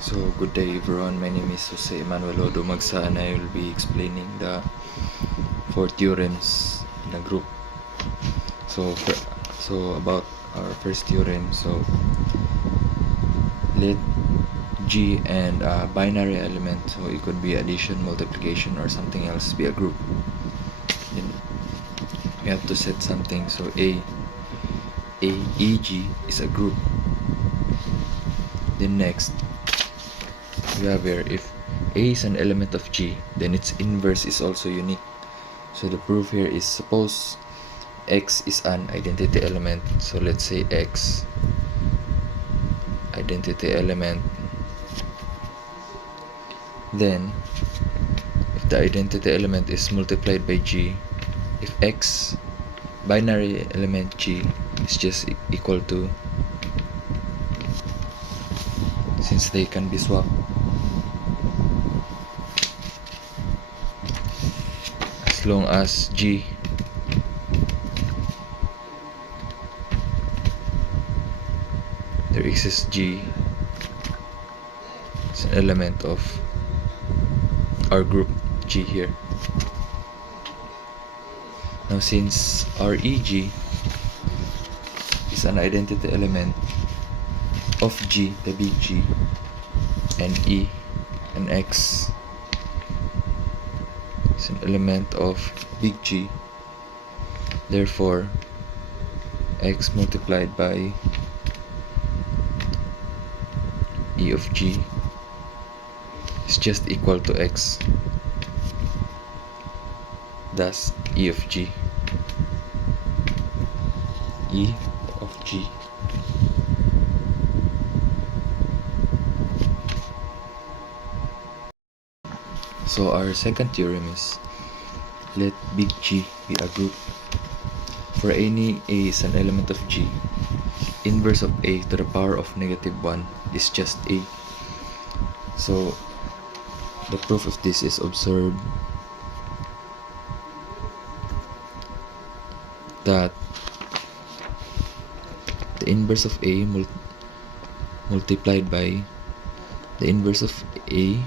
So, good day everyone. My name is Jose Emanuel Odumagsa and I will be explaining the four theorems in a group. So about our first theorem. So, let G and a binary element, so it could be addition, multiplication, or something else, be a group. Then we have to set something. So AEG is a group. Then next, we have here, if A is an element of G, then its inverse is also unique. So the proof here is, suppose X is an identity element. So let's say X identity element. Then if the identity element is multiplied by G, if X binary element G is just equal to, since they can be swapped, as long as G there exists G is an element of our group G here. Now since REG is an identity element of G, the big G, and E and X is an element of big G, therefore X multiplied by E of G is just equal to X. Thus E of G. E of G. So our second theorem is, let big G be a group. For any A is an element of G, inverse of A to the power of -1 is just A. So the proof of this is, observe that the inverse of A multiplied by the inverse of A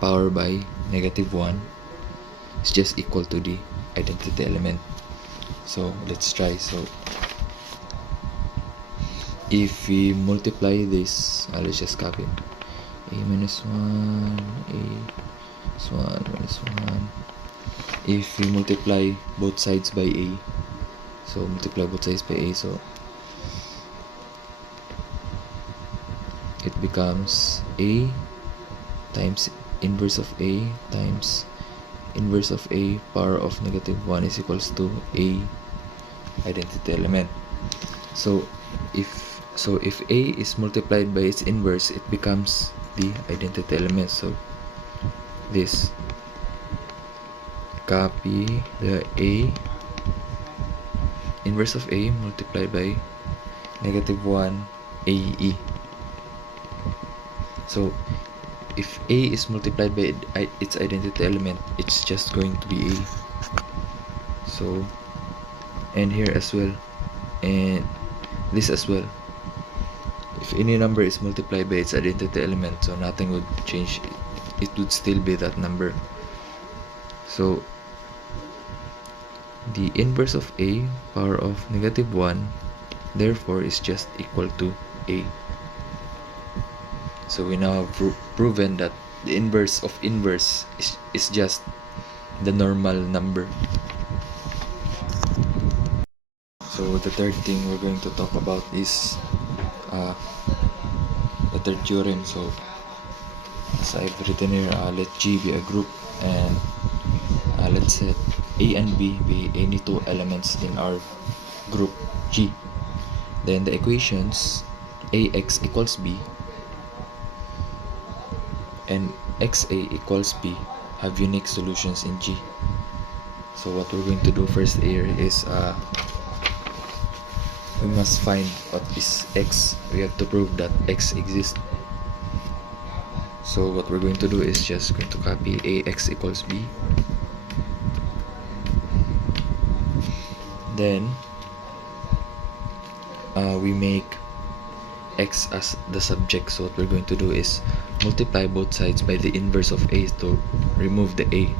power by -1 is just equal to the identity element. So let's try. So if we multiply this, let's just copy it. A minus 1, A minus 1, minus 1. If we multiply both sides by A, so multiply both sides by A, so it becomes A times inverse of A times inverse of A power of -1 is equals to A identity element. So if A is multiplied by its inverse, it becomes the identity element. So this, copy the A inverse of A multiplied by -1 AE. So if A is multiplied by its identity element, it's just going to be A. So, and here as well, and this as well. If any number is multiplied by its identity element, so nothing would change. It would still be that number. So the inverse of A power of -1 therefore is just equal to A. So we now have proven that the inverse of inverse is just the normal number. So the third thing we're going to talk about is the third theorem. So as I've written here, let G be a group, and let's set A and B be any two elements in our group G. Then the equations AX equals B and XA equals B have unique solutions in G. So what we're going to do first here is we must find what is X. We have to prove that X exists. So what we're going to do is just going to copy AX equals B. Then we make x as the subject. So what we're going to do is multiply both sides by the inverse of a to remove the a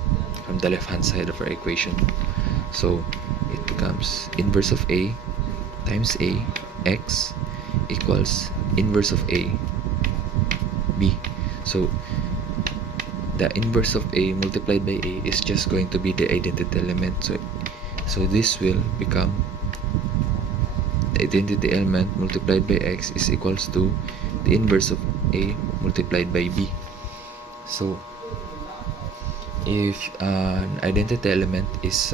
from the left hand side of our equation. So it becomes inverse of a times a x equals inverse of a b. So the inverse of a multiplied by a is just going to be the identity element. So this will become the identity element multiplied by x is equals to the inverse of a multiplied by b. So if an identity element is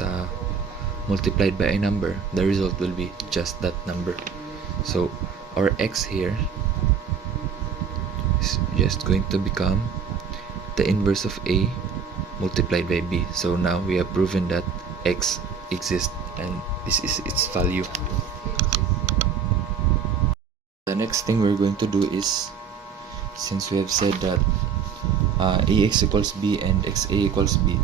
multiplied by a number, the result will be just that number. So our x here is just going to become the inverse of a multiplied by b. So now we have proven that x exists and this is its value. The next thing we're going to do is, since we have said that ax equals b and xa equals b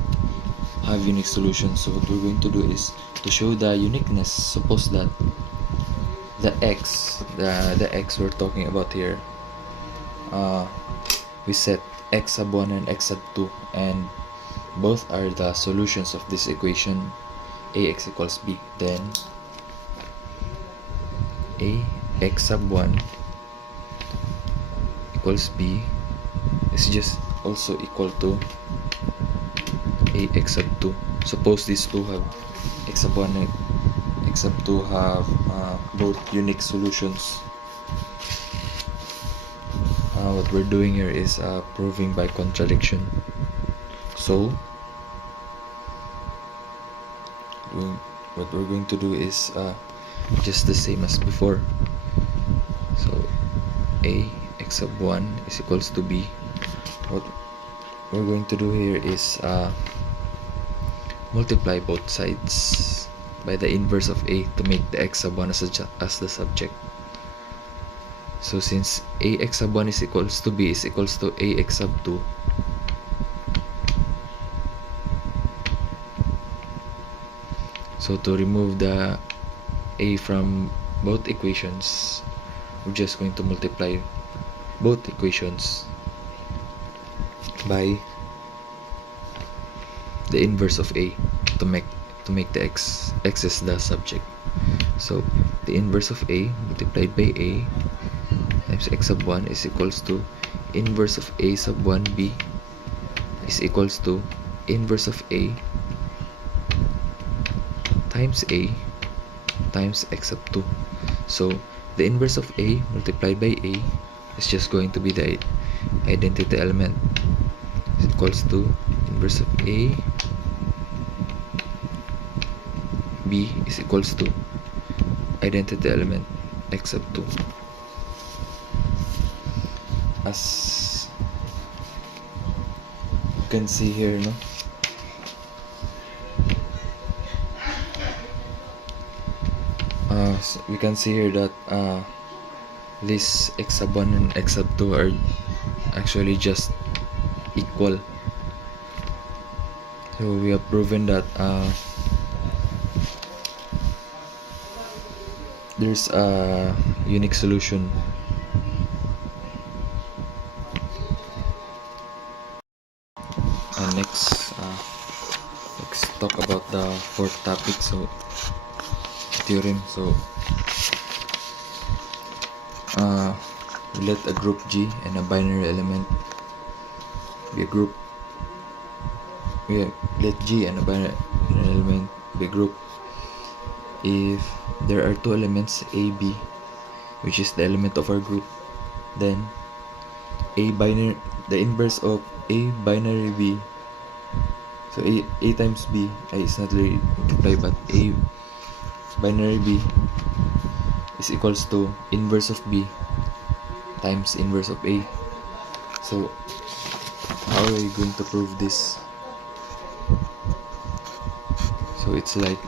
have unique solutions, so what we're going to do is to show the uniqueness. Suppose that the x we're talking about here, we set x sub 1 and x sub 2, and both are the solutions of this equation ax equals b. Then ax sub 1 equals b is just also equal to ax sub 2. Suppose these two have x sub 1 and x sub 2 have both unique solutions. What we're doing here is proving by contradiction. So what we're going to do is just the same as before. So a x sub 1 is equals to b. What we're going to do here is multiply both sides by the inverse of a to make the x sub 1 as the subject. So since ax sub 1 is equals to b is equals to ax sub 2, so to remove the a from both equations, we're just going to multiply both equations by the inverse of a to make the x is the subject. So the inverse of a multiplied by a times x sub 1 is equals to inverse of a sub 1b is equals to inverse of a times a times x sub 2. So the inverse of a multiplied by a is just going to be the identity element. Is equals to inverse of a b is equals to identity element x sub 2. As you can see here, no? So we can see here that this x sub 1 and x sub 2 are actually just equal. So we have proven that there's a unique solution. Next, let's talk about the fourth topic, so theorem. So we let a group G and a binary element be a group. We let G and a binary element be a group if there are two elements a, b, which is the element of our group. Then a binary, the inverse of a binary b, so a times b is not really multiplied, but a binary b is equals to inverse of b times inverse of a. So how are we going to prove this? So it's like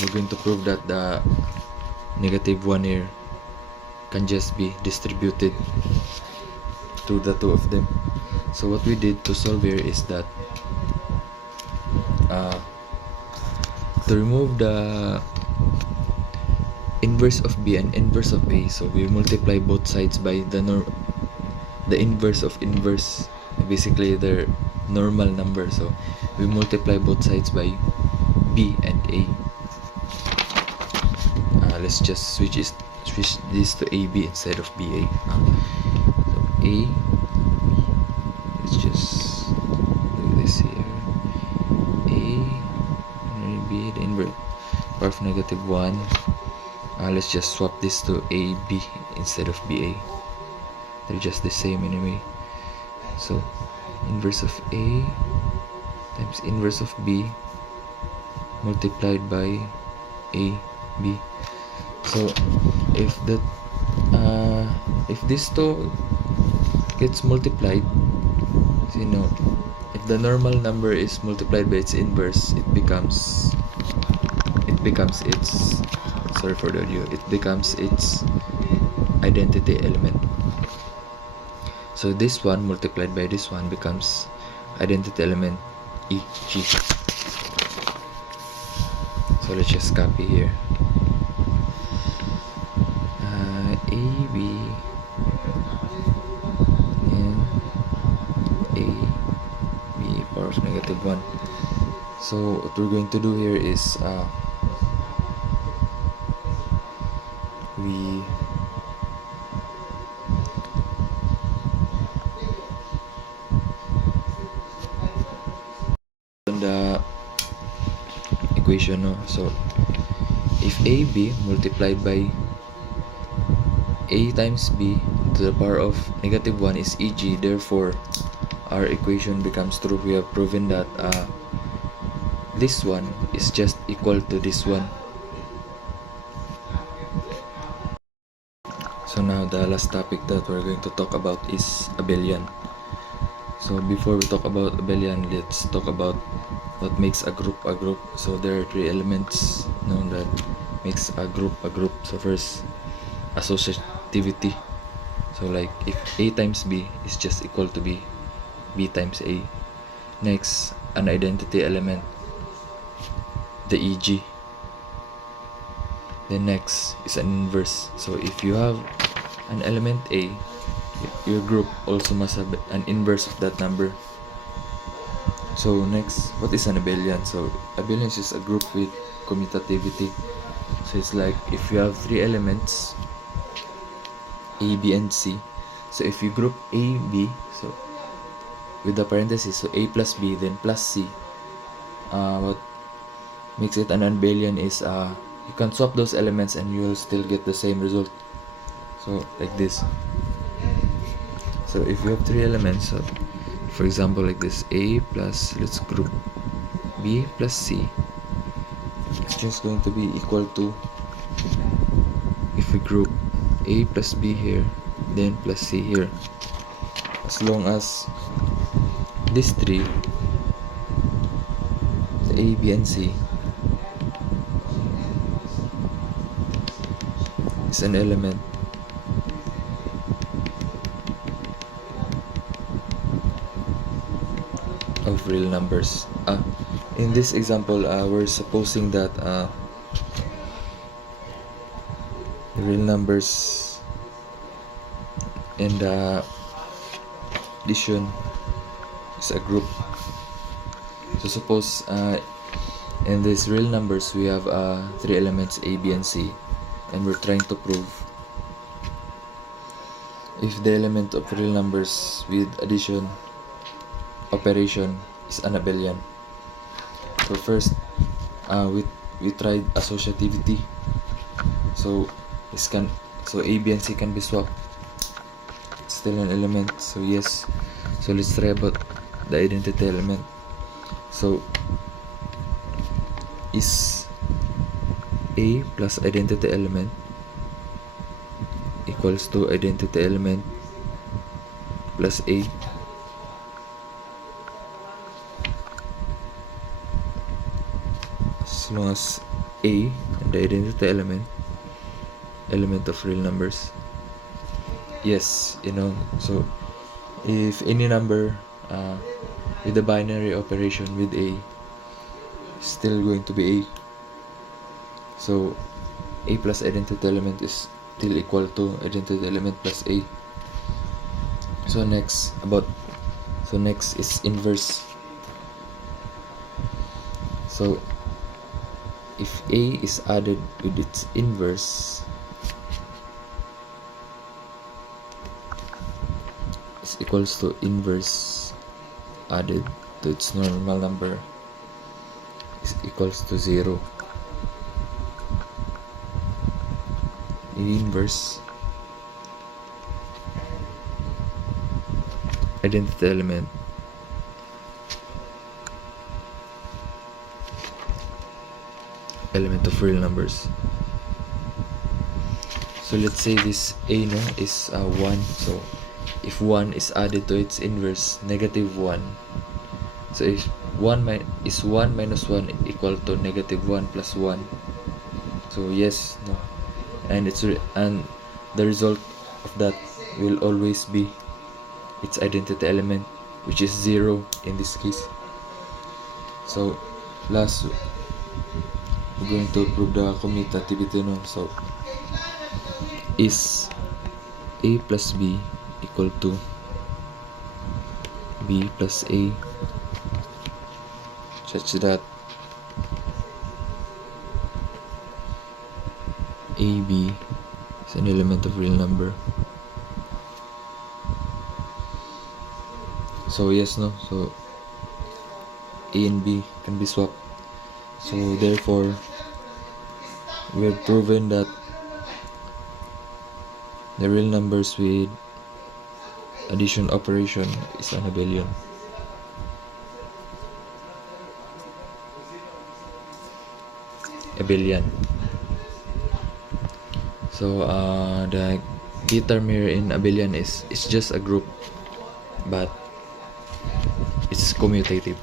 we're going to prove that the negative 1 here can just be distributed to the two of them. So what we did to solve here is that to remove the inverse of b and inverse of a, so we multiply both sides by the inverse of inverse, basically their normal number, so we multiply both sides by b and a. Let's just switch this to ab instead of ba. So a, let's just do this here, a and b, the inverse power of -1. Let's just swap this to ab instead of ba. They're just the same anyway. So inverse of a times inverse of b multiplied by a b. So if this two gets multiplied, so, if the normal number is multiplied by its inverse, it becomes its, sorry for the audio, it becomes its identity element. So this one multiplied by this one becomes identity element eg. So let's just copy here, ab and ab power of -1. So what we're going to do here is we on the equation, no? So if ab multiplied by a times b to the power of -1 is eg, therefore our equation becomes true. We have proven that this one is just equal to this one. So now the last topic that we're going to talk about is abelian. So before we talk about abelian, let's talk about what makes a group a group. So there are three elements known that makes a group a group. So first, associativity. So like if a times b is just equal to b times a. Next, an identity element, the eg. Then next is an inverse. So if you have an element a, your group also must have an inverse of that number. So next, what is an abelian? So abelian is just a group with commutativity. So it's like if you have three elements, a, b, and c. So if you group a, b, so with the parenthesis, so a plus b, then plus c. What makes it an abelian is you can swap those elements and you will still get the same result. So like this. So if you have three elements, so for example like this, a plus, let's group b plus c, it's just going to be equal to, if we group a plus b here, then plus c here, as long as these three, the a, b, and c, is an element of real numbers. In this example, we're supposing that the real numbers and the addition is a group. So suppose in these real numbers we have three elements a, b, and c, and we're trying to prove if the element of real numbers with addition operation is an abelian. So first, we tried associativity. So a, b, and c can be swapped. It's still an element. So yes. So let's try about the identity element. So is a plus identity element equals to identity element plus a. As long as a and the identity element of real numbers. Yes, so if any number with a binary operation with a is still going to be a. So A plus identity element is still equal to identity element plus A. So next is inverse. So if A is added with its inverse is equals to inverse added to its normal number is equals to 0. Inverse identity element of real numbers. So let's say this A is 1. So if 1 is added to its inverse, negative 1. So if 1 minus 1 equal to negative 1 plus 1. So yes, no. And the result of that will always be its identity element, which is 0 in this case. So last, we're going to prove the commutativity nun. So is A plus B equal to B plus A, such that AB is an element of real number. So yes, no. So A and B can be swapped. So therefore, we have proven that the real numbers with addition operation is an abelian. So the key term here in abelian is it's just a group, but it's commutative.